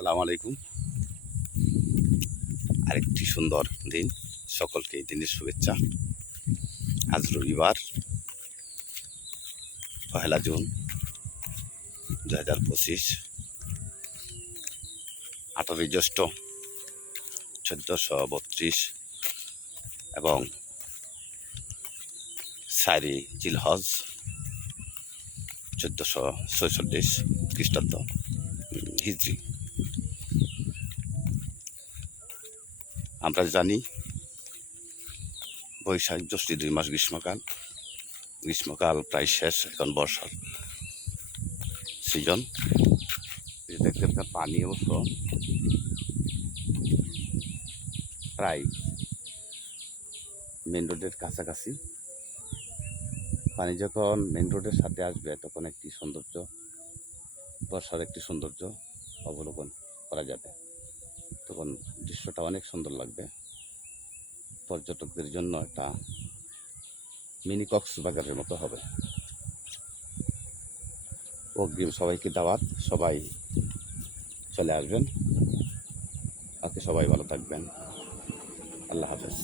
আসসালামু আলাইকুম। আরেকটি সুন্দর দিন, সকলকে এই দিনের শুভেচ্ছা। আজ রবিবার 1 জুন 2025, 18 জ্যৈষ্ঠ 1432 এবং 4 জিলহজ 1446 খ্রিস্টাব্দ হিজরি। আমরা জানি বৈশাখ জ্যৈষ্ঠ 2 মাস গ্রীষ্মকাল প্রায় শেষ, এখন বর্ষার সিজন। দেখতে পানি অবশ্য প্রায় মেন রোডের কাছাকাছি। পানি যখন মেন রোডের সাথে আসবে তখন একটি সৌন্দর্য, বর্ষার একটি সৌন্দর্য অবলোকন করা যাবে। তখন দৃশ্যটা অনেক সুন্দর লাগবে। পর্যটকদের জন্য একটা মিনি কক্সবাজারের মতো হবে। অগ্রিম সবাইকে দাওয়াত, সবাই চলে আসবেন। সবাই ভালো থাকবেন। আল্লাহ হাফেজ।